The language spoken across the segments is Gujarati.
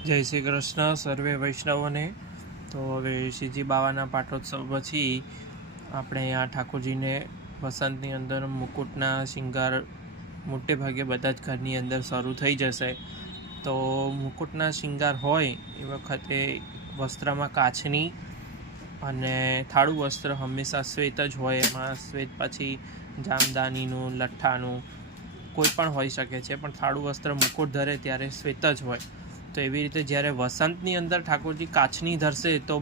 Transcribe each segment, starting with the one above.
જય શ્રી કૃષ્ણ સર્વે વૈષ્ણવોને। તો હવે શ્રીજી બાવાના પાટોત્સવ પછી આપણે આ ઠાકોરજીને વસંતની અંદર મુકુટના શિંગાર મોટે ભાગે બધા જ ઘરની અંદર શરૂ થઈ જશે। તો મુકુટના શિંગાર હોય એ વખતે વસ્ત્રમાં કાચની અને થાળું વસ્ત્ર હંમેશા શ્વેત જ હોય। એમાં શ્વેત પછી જામદાનીનું લઠ્ઠાનું કોઈ પણ હોઈ શકે છે, પણ થાળું વસ્ત્ર મુકુટ ધરે ત્યારે શ્વેત જ હોય। તો એવી રીતે જ્યારે વસંતની અંદર ઠાકોરજી કાચની ધરશે તો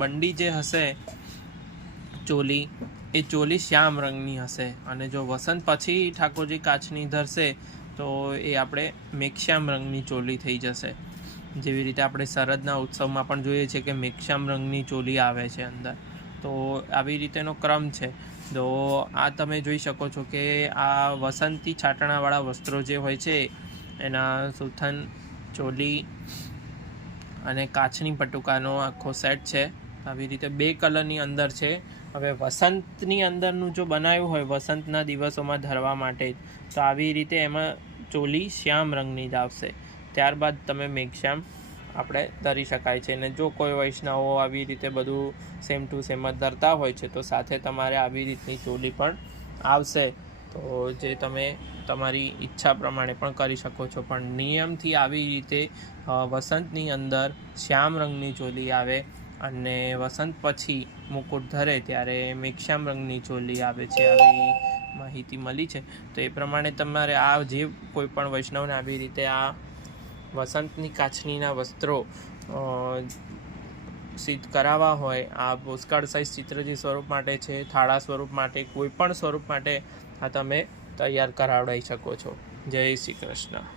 બંડી જે હશે ચોલી, એ ચોલી શ્યામ રંગની હશે, અને જો વસંત પછી ઠાકોરજી કાચની ધરશે તો એ આપણે મેઘશ્યામ રંગની ચોલી થઈ જશે। જેવી રીતે આપણે શરદના ઉત્સવમાં પણ જોઈએ છીએ કે મેઘશ્યામ રંગની ચોલી આવે છે અંદર, તો આવી રીતેનો ક્રમ છે। તો આ તમે જોઈ શકો છો કે આ વસંતી છાટણાવાળા વસ્ત્રો જે હોય છે એના સુથન, ચોલી અને કાચની પટુકાનો આખો સેટ છે। આવી રીતે 2 કલરની અંદર છે। હવે વસંતની અંદરનું જો બનાવ્યું હોય વસંતના દિવસોમાં ધરવા માટે, તો આવી રીતે એમાં ચોલી શ્યામ રંગની જ આવશે। ત્યારબાદ તમે મેઘશ્યામ આપણે ધરી શકાય છે। અને જો કોઈ વૈષ્ણવો આવી રીતે બધું સેમ ટુ સેમ જ ધરતા હોય છે તો સાથે તમારે આવી રીતની ચોલી પણ આવશે, તો જે તમે તમારી ઈચ્છા પ્રમાણે પણ કરી શકો છો। પણ નિયમથી આવી રીતે વસંતની અંદર શ્યામ રંગની ચોલી આવે અને વસંત પછી મુકુટ ધરે ત્યારે મેઘશ્યામ રંગની ચોલી આવે છે, આવી માહિતી મળી છે। તો એ પ્રમાણે તમારે આ જે કોઈ પણ વૈષ્ણવને આવી રીતે આ વસંતની કાચનીના વસ્ત્રો સિદ્ધ કરાવવા હોય, આ પોસ્ટકાર્ડ સાઇઝ ચિત્રજી સ્વરૂપ માટે છે, થાળા સ્વરૂપ માટે, કોઈ પણ સ્વરૂપ માટે આ તમે તૈયાર કરાવડાવી શકો છો। જય શ્રી કૃષ્ણ।